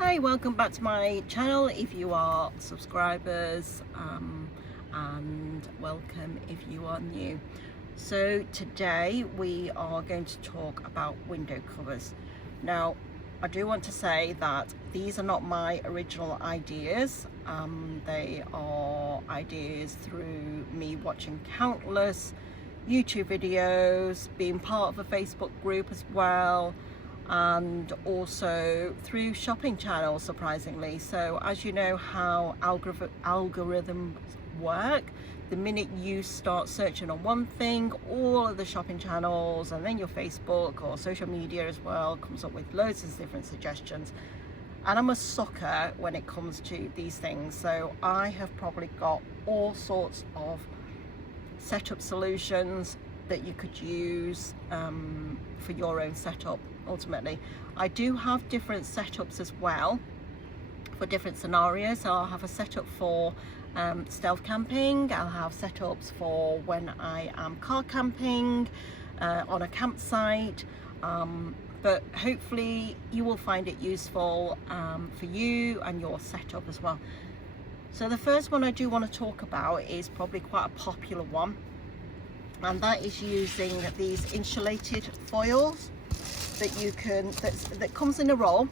Hi, welcome back to my channel if you are subscribers, and welcome if you are new. So today we are going to talk about window covers. Now I do want to say that these are not my original ideas. They are ideas through me watching countless YouTube videos, being part of a Facebook group as well, and also through shopping channels, surprisingly. So as you know how algorithms work, the minute you start searching on one thing, all of the shopping channels and then your Facebook or social media as well comes up with loads of different suggestions. And I'm a sucker when it comes to these things, so I have probably got all sorts of setup solutions that you could use for your own setup. Ultimately, I do have different setups as well for different scenarios. So I'll have a setup for stealth camping, I'll have setups for when I am car camping on a campsite, but hopefully you will find it useful for you and your setup as well. So the first one I do want to talk about is probably quite a popular one, and that is using these insulated foils that you can, that comes in a roll.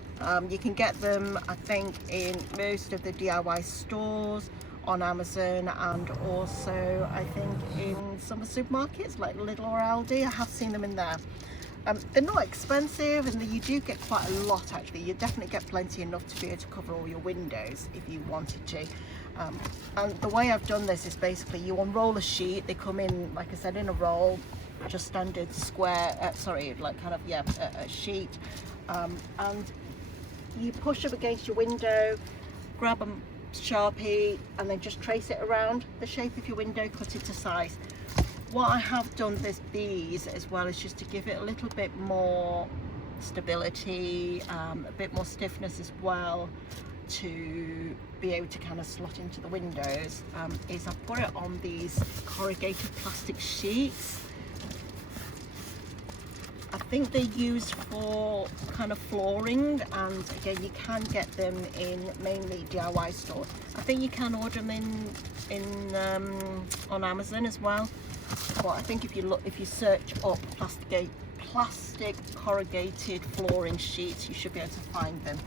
You can get them, I think, in most of the DIY stores, on Amazon, and also I think in some of the supermarkets like Lidl or Aldi. I have seen them in there. They're not expensive, and you do get quite a lot actually. You definitely get plenty, enough to be able to cover all your windows if you wanted to. And the way I've done this is basically you unroll a sheet. They come in, like I said, in a roll, just standard square, a sheet, and you push up against your window, grab a Sharpie, and then just trace it around the shape of your window, cut it to size. What I have done with these as well is just to give it a little bit more stability, a bit more stiffness as well, to be able to kind of slot into the windows, is I've put it on these corrugated plastic sheets. I think they're used for kind of flooring, and again you can get them in mainly DIY stores. I think you can order them on Amazon as well. But I think if you search up plastic corrugated flooring sheets, you should be able to find them.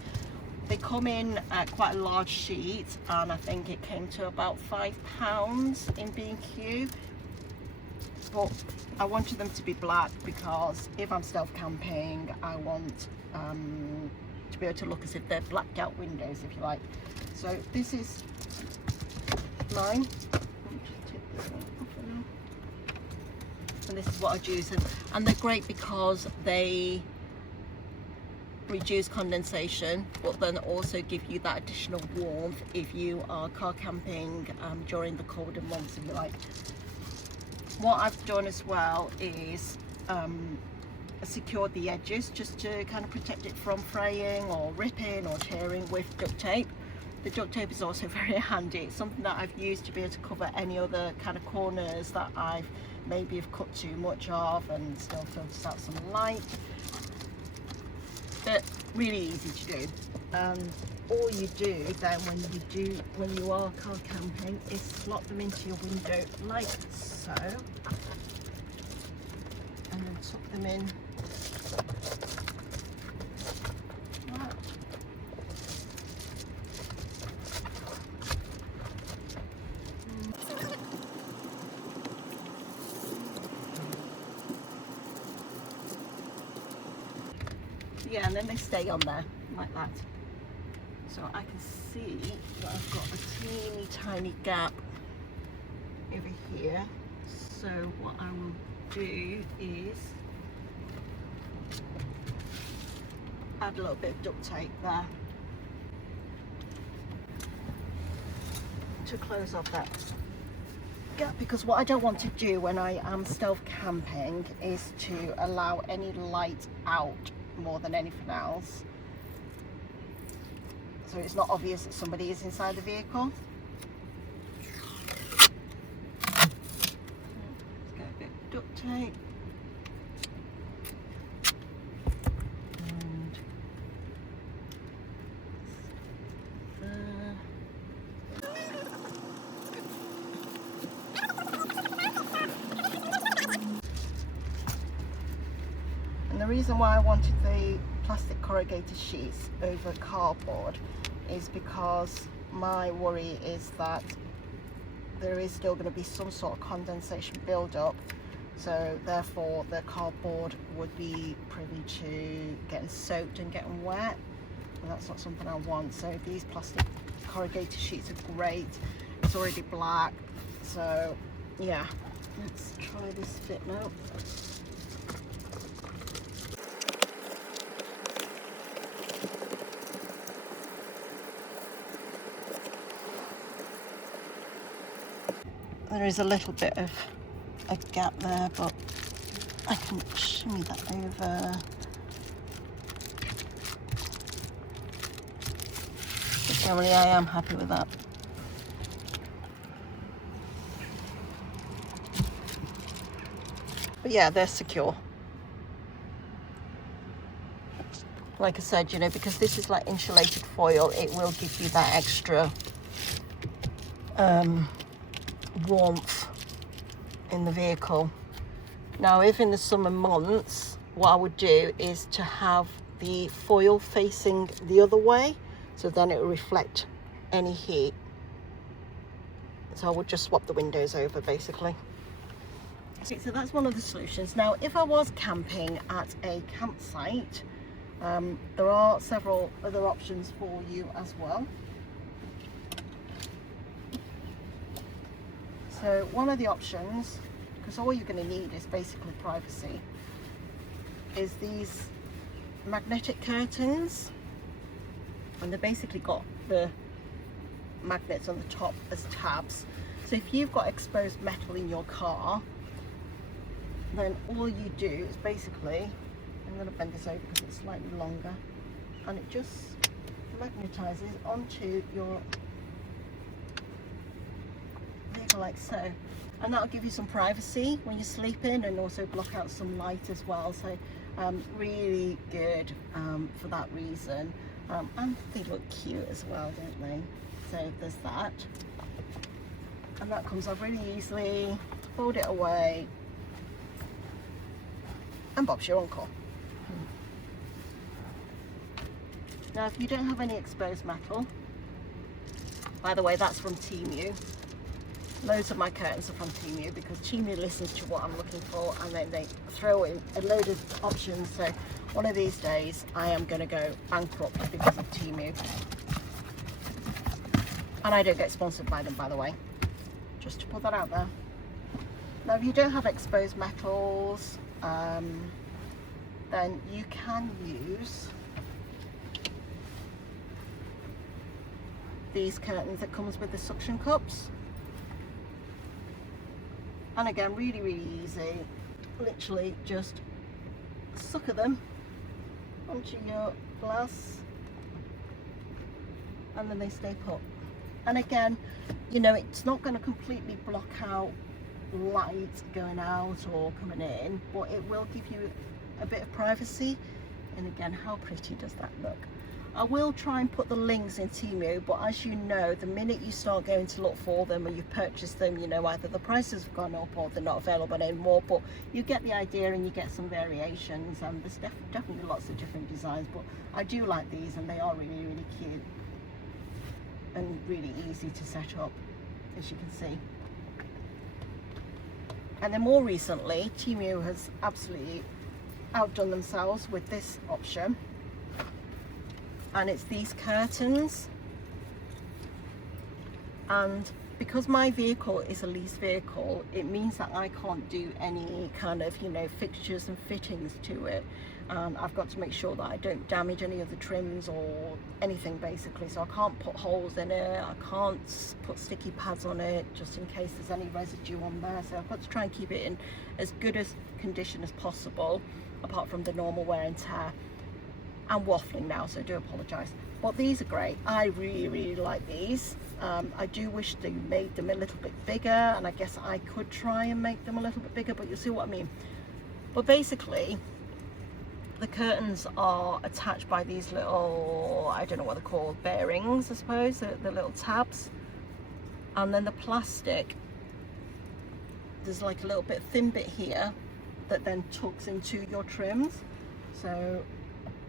They come in quite a large sheet, and I think it came to about £5 in B&Q. But I wanted them to be black because if I'm stealth camping, I want to be able to look as if they're blacked out windows, if you like. So this is mine. And this is what I'd use, and they're great because they reduce condensation, but then also give you that additional warmth if you are car camping during the colder months, if you like. What I've done as well is secured the edges just to kind of protect it from fraying or ripping or tearing with duct tape. The duct tape is also very handy. It's something that I've used to be able to cover any other kind of corners that I've maybe have cut too much of, and still filters out some light. But really easy to do. And all you do then when you are car camping is slot them into your window like so, and then tuck them in. Yeah, and then they stay on there like that. So I can see that I've got a teeny tiny gap over here. So what I will do is add a little bit of duct tape there to close off that gap, because what I don't want to do when I am stealth camping is to allow any light out more than anything else, so it's not obvious that somebody is inside the vehicle. Let's get a bit of duct tape. And reason why I wanted the plastic corrugated sheets over cardboard is because my worry is that there is still going to be some sort of condensation build-up, so therefore the cardboard would be privy to getting soaked and getting wet, and that's not something I want. So these plastic corrugated sheets are great. It's already black, so yeah, let's try this bit now. There is a little bit of a gap there, but I can shimmy that over. But generally I am happy with that. But yeah, they're secure. Like I said, you know, because this is like insulated foil, it will give you that extra warmth in the vehicle. Now, if in the summer months, what I would do is to have the foil facing the other way, so then it will reflect any heat. So I would just swap the windows over basically. So that's one of the solutions. Now, if I was camping at a campsite, there are several other options for you as well. So one of the options, because all you're going to need is basically privacy, is these magnetic curtains, and they've basically got the magnets on the top as tabs. So if you've got exposed metal in your car, then all you do is basically, I'm going to bend this over because it's slightly longer, and it just magnetizes onto your vehicle like so, and that'll give you some privacy when you're sleeping and also block out some light as well. So really good for that reason, and they look cute as well, don't they? So there's that, and that comes off really easily. Fold it away, and Bob's your uncle. Now, if you don't have any exposed metal, by the way, that's from Temu. Loads of my curtains are from Temu because Temu listens to what I'm looking for, and then they throw in a load of options. So one of these days I am going to go bankrupt because of Temu. And I don't get sponsored by them, by the way, just to put that out there. Now, if you don't have exposed metals, then you can use these curtains that comes with the suction cups. And again, really, really easy. Literally just sucker them onto your glass, and then they stay put. And again, you know, it's not going to completely block out light going out or coming in, but it will give you a bit of privacy. And again, how pretty does that look? I will try and put the links in Temu, but as you know, the minute you start going to look for them or you purchase them, you know, either the prices have gone up or they're not available anymore, but you get the idea and you get some variations, and there's definitely lots of different designs. But I do like these, and they are really, really cute and really easy to set up, as you can see. And then more recently, Temu has absolutely outdone themselves with this option, and it's these curtains. And because my vehicle is a lease vehicle, it means that I can't do any kind of, you know, fixtures and fittings to it, and I've got to make sure that I don't damage any of the trims or anything basically. So I can't put holes in it, I can't put sticky pads on it just in case there's any residue on there. So I've got to try and keep it in as good as condition as possible, apart from the normal wear and tear. I'm waffling now, so I do apologise. But these are great. I really, really like these. I do wish they made them a little bit bigger, and I guess I could try and make them a little bit bigger, but you'll see what I mean. But basically, the curtains are attached by these little, I don't know what they're called, bearings, I suppose, the little tabs. And then the plastic, there's like a little bit thin bit here that then tucks into your trims. So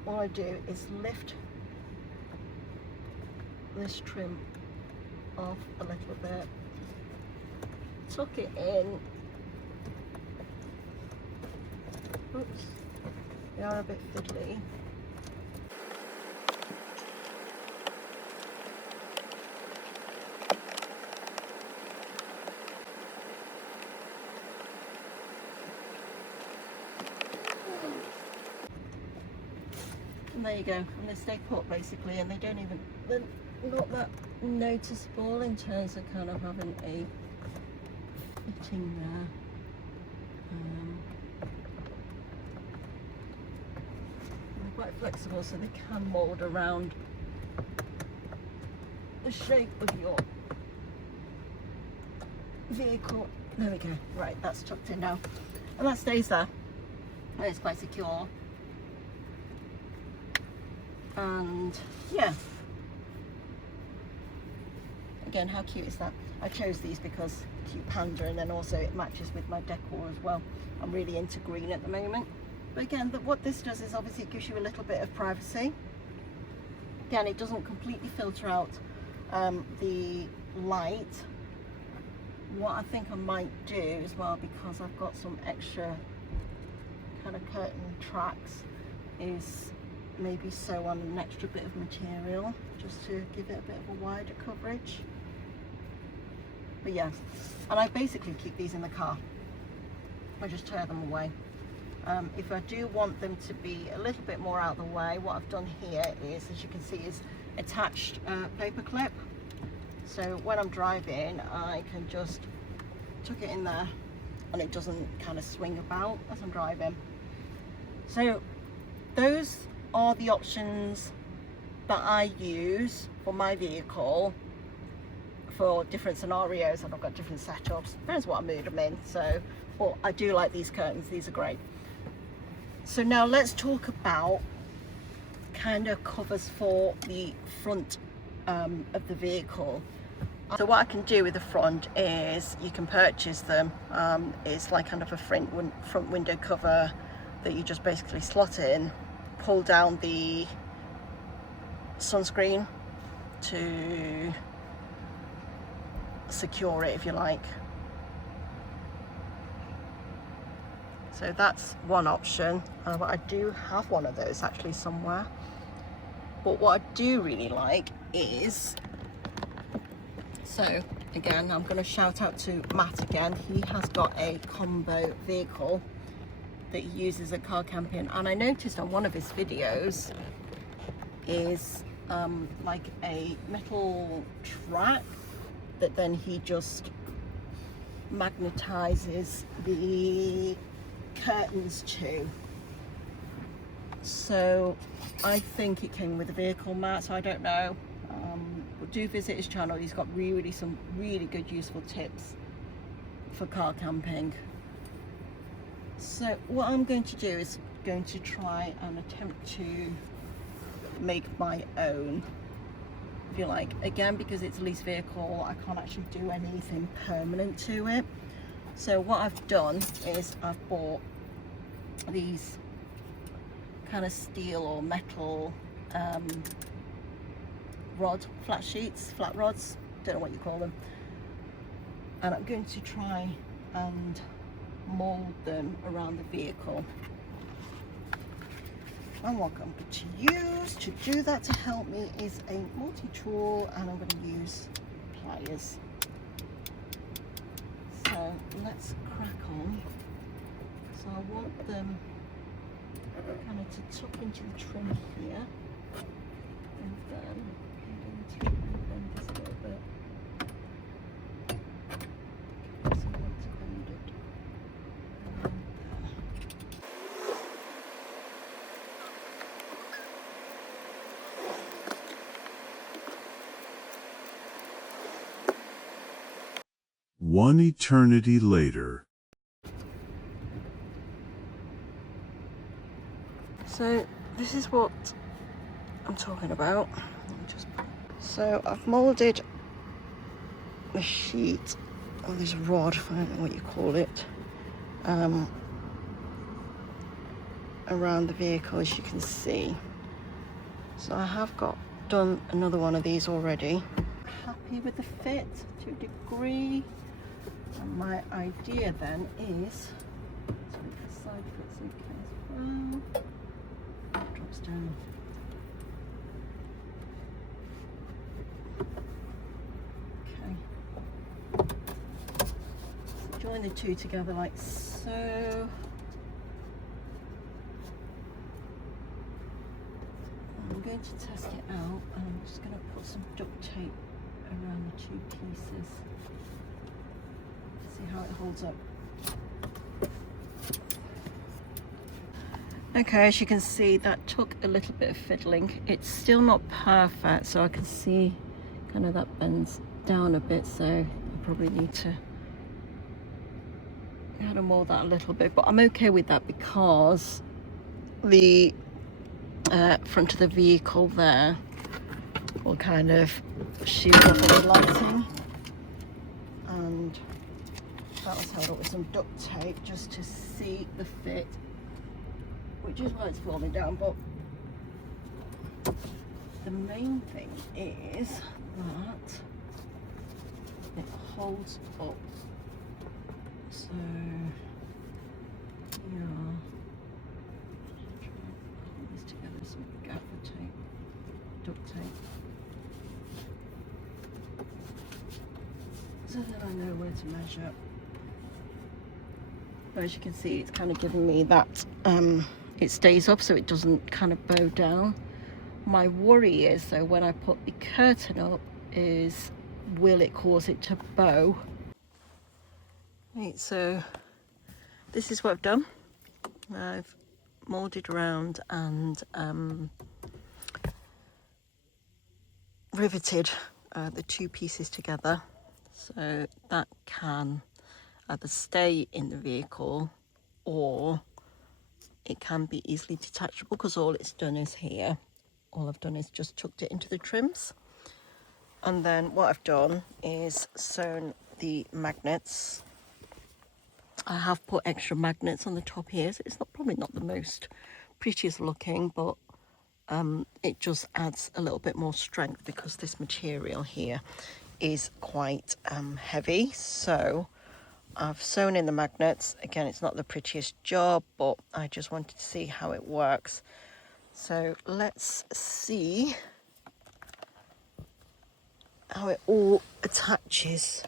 all I do is lift this trim off a little bit, tuck it in. Oops, they are a bit fiddly. And there you go, and they stay put basically, and they're not that noticeable in terms of kind of having a fitting there. They're quite flexible, so they can mould around the shape of your vehicle. There we go. Right, that's tucked in now, and that stays there, and it's quite secure. And yeah, again, how cute is that? I chose these because cute panda, and then also it matches with my decor as well. I'm really into green at the moment. But again, what this does is obviously it gives you a little bit of privacy. Again, it doesn't completely filter out the light. What I think I might do as well, because I've got some extra kind of curtain tracks, is maybe sew on an extra bit of material just to give it a bit of a wider coverage. But yeah, and I basically keep these in the car. I just tear them away. If I do want them to be a little bit more out of the way, what I've done here is, as you can see, is attached paper clip. So when I'm driving, I can just tuck it in there and it doesn't kind of swing about as I'm driving. So those are the options that I use for my vehicle for different scenarios, and I've got different setups. Depends what mood I'm in. So, but I do like these curtains. These are great. So now let's talk about kind of covers for the front of the vehicle. So what I can do with the front is you can purchase them. It's like kind of a front window cover that you just basically slot in, pull down the sunscreen to secure it if you like. So that's one option. I do have one of those actually somewhere. But what I do really like is, so again, I'm going to shout out to Matt again. He has got a combo vehicle that he uses at car camping, and I noticed on one of his videos is like a metal track that then he just magnetizes the curtains to. So I think it came with the vehicle, Matt, so I don't know. But do visit his channel. He's got some really good useful tips for car camping. So what I'm going to do is going to try and attempt to make my own, if you like. Again, because it's a lease vehicle, I can't actually do anything permanent to it. So what I've done is I've bought these kind of steel or metal flat rods, don't know what you call them, and I'm going to try and mold them around the vehicle. And what I'm going to use to do that to help me is a multi-tool, and I'm going to use pliers. So let's crack on. So I want them kind of to tuck into the trim here, and then I'm going to bend this a little bit. So I want to bend it around there. One eternity later. So this is what I'm talking about. So I've moulded the sheet, or this rod, I don't know what you call it, around the vehicle, as you can see. So I have done another one of these already. Happy with the fit to a degree. And my idea then is to make the side fits okay as well. Drops down. Okay. So join the two together like so. I'm going to test it out, and I'm just going to put some duct tape around the two pieces. See how it holds up. Okay, as you can see, that took a little bit of fiddling. It's still not perfect, so I can see kind of that bends down a bit, so I probably need to kind of mold that a little bit, but I'm okay with that because the front of the vehicle there will kind of shield off any lighting, and that was held up with some duct tape just to see the fit, which is why it's falling down. But the main thing is that it holds up. So yeah, try and hold this together with some gaffer tape, duct tape, so that I know where to measure. But as you can see, it's kind of giving me that it stays up so it doesn't kind of bow down. My worry is, though, when I put the curtain up, is will it cause it to bow? Right, so this is what I've done. I've moulded around and riveted the two pieces together, so that can either stay in the vehicle or it can be easily detachable, because all it's done is here. All I've done is just tucked it into the trims. And then what I've done is sewn the magnets. I have put extra magnets on the top here, so it's probably not the most prettiest looking, but it just adds a little bit more strength because this material here is quite heavy. So I've sewn in the magnets. Again, it's not the prettiest job, but I just wanted to see how it works. So let's see how it all attaches.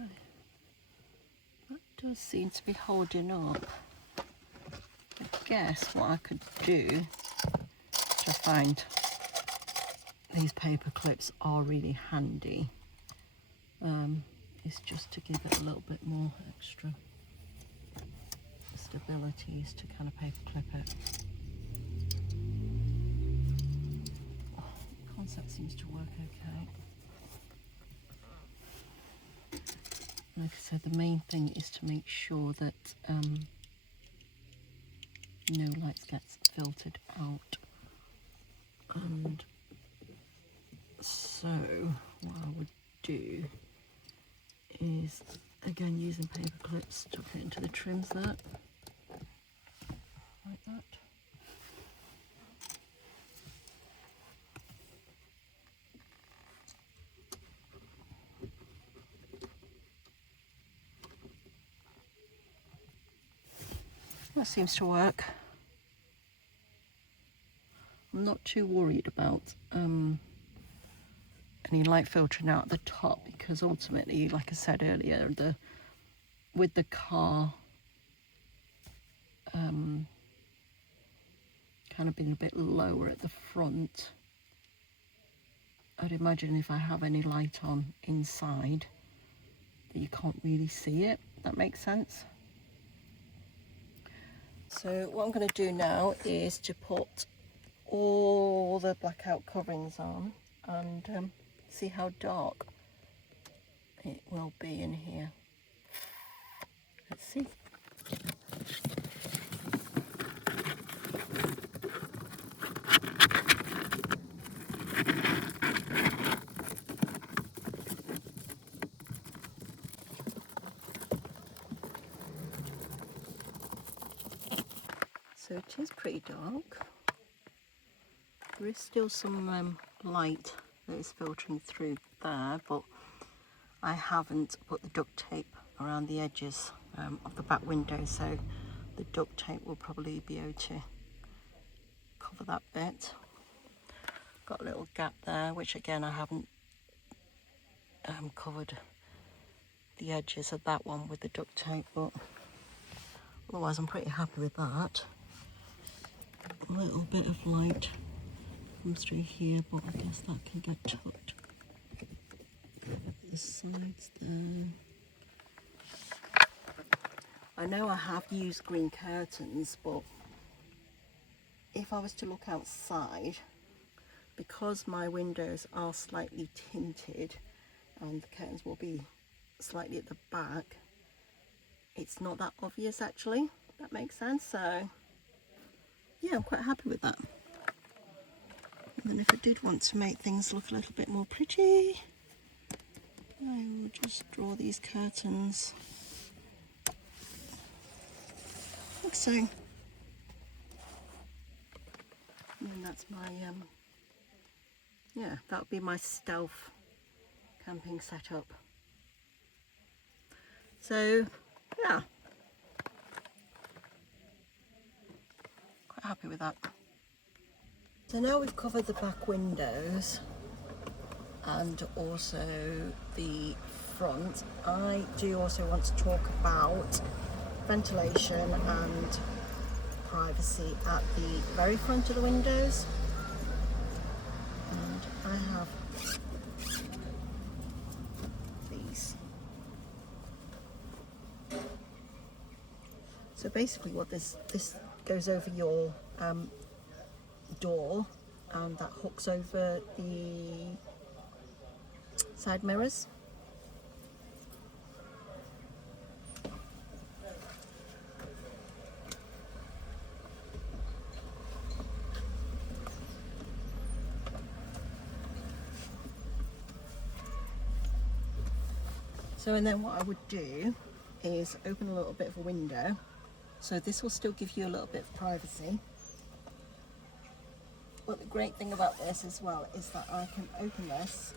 Okay, that does seem to be holding up. I guess what I could do, which I find these paper clips are really handy, is just to give it a little bit more extra stability, is to kind of paper clip it. Oh, the concept seems to work okay. Like I said, the main thing is to make sure that no light gets filtered out. And so what I would do is, again, using paper clips, tuck it into the trims there, like that. That seems to work. I'm not too worried about any light filtering out at the top, because ultimately, like I said earlier, the with the car kind of being a bit lower at the front, I'd imagine if I have any light on inside that you can't really see it. That makes sense. So what I'm going to do now is to put all the blackout coverings on and see how dark it will be in here. Let's see. So it is pretty dark. There is still some light that is filtering through there, but I haven't put the duct tape around the edges of the back window, so the duct tape will probably be able to cover that bit. Got a little gap there, which again I haven't covered the edges of that one with the duct tape, but otherwise I'm pretty happy with that. A little bit of light comes through here, but I guess that can get tucked the sides there. I know I have used green curtains, but if I was to look outside, because my windows are slightly tinted and the curtains will be slightly at the back, it's not that obvious actually. That makes sense. So yeah, I'm quite happy with that. And then if I did want to make things look a little bit more pretty, I will just draw these curtains like so. And that's my yeah, that would be my stealth camping setup. So yeah, quite happy with that. So now we've covered the back windows and also the front, I do also want to talk about ventilation and privacy at the very front of the windows. And I have these. So basically what this goes over your door, and that hooks over the side mirrors. So, and then what I would do is open a little bit of a window, so this will still give you a little bit of privacy. But the great thing about this as well is that I can open this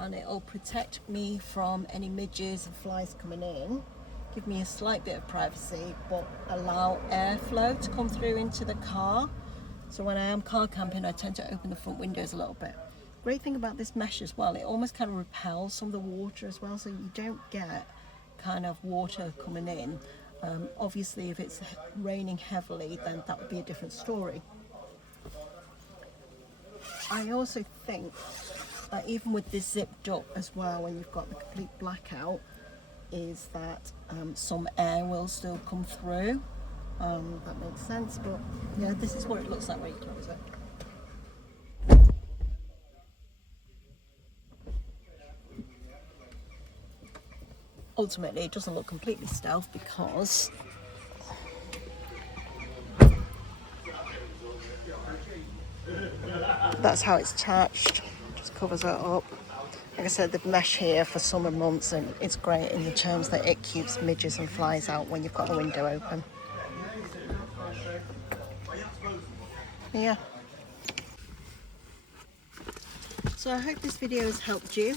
and it'll protect me from any midges and flies coming in, give me a slight bit of privacy, but allow airflow to come through into the car. So when I am car camping, I tend to open the front windows a little bit. Great thing about this mesh as well, it almost kind of repels some of the water as well, so you don't get kind of water coming in. Obviously if it's raining heavily, then that would be a different story. I also think that even with this zipped up as well, when you've got the complete blackout, is that some air will still come through. That makes sense, but yeah, this is what it looks like when you close it. Ultimately, it doesn't look completely stealth because that's how it's attached. Just covers it up. Like I said, the mesh here for summer months, and it's great in the terms that it keeps midges and flies out when you've got the window open. Yeah. So I hope this video has helped you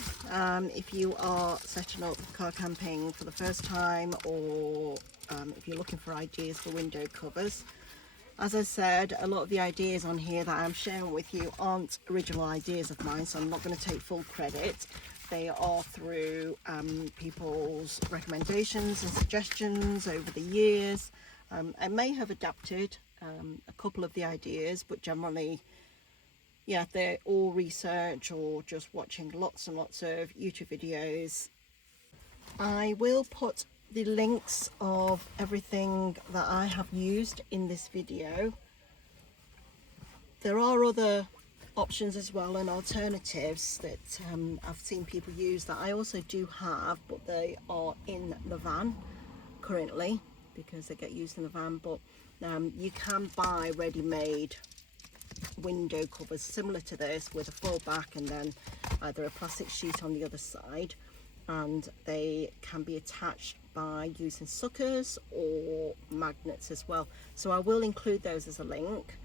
if you are setting up car camping for the first time, or if you're looking for ideas for window covers. As I said, a lot of the ideas on here that I'm sharing with you aren't original ideas of mine, so I'm not going to take full credit. they are through people's recommendations and suggestions over the years. I may have adapted a couple of the ideas, but generally, yeah, they're all research or just watching lots and lots of YouTube videos. I will put the links of everything that I have used in this video. There are other options as well and alternatives that I've seen people use that I also do have, but they are in the van currently because they get used in the van. But you can buy ready-made window covers similar to this with a full back and then either a plastic sheet on the other side, and they can be attached by using suckers or magnets as well. So I will include those as a link.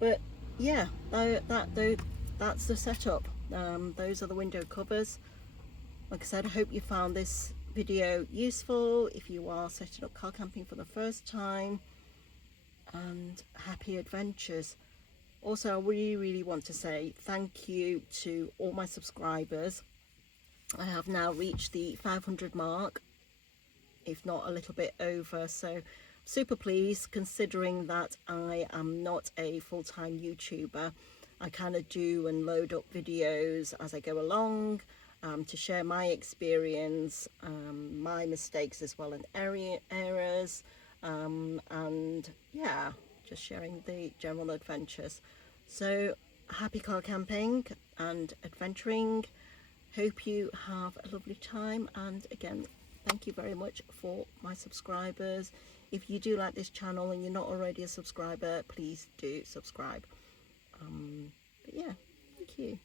But yeah, that's the setup. Those are the window covers. Like I said, I hope you found this video useful if you are setting up car camping for the first time, and happy adventures. Also, I really want to say thank you to all my subscribers. I have now reached the 500 mark, if not a little bit over, so super pleased, considering that I am not a full-time YouTuber. I kind of do and load up videos as I go along to share my experience, my mistakes as well, and errors, and yeah, just sharing the general adventures. So happy car camping and adventuring. Hope you have a lovely time, and again, thank you very much for my subscribers. If you do like this channel and you're not already a subscriber, please do subscribe. But yeah, thank you.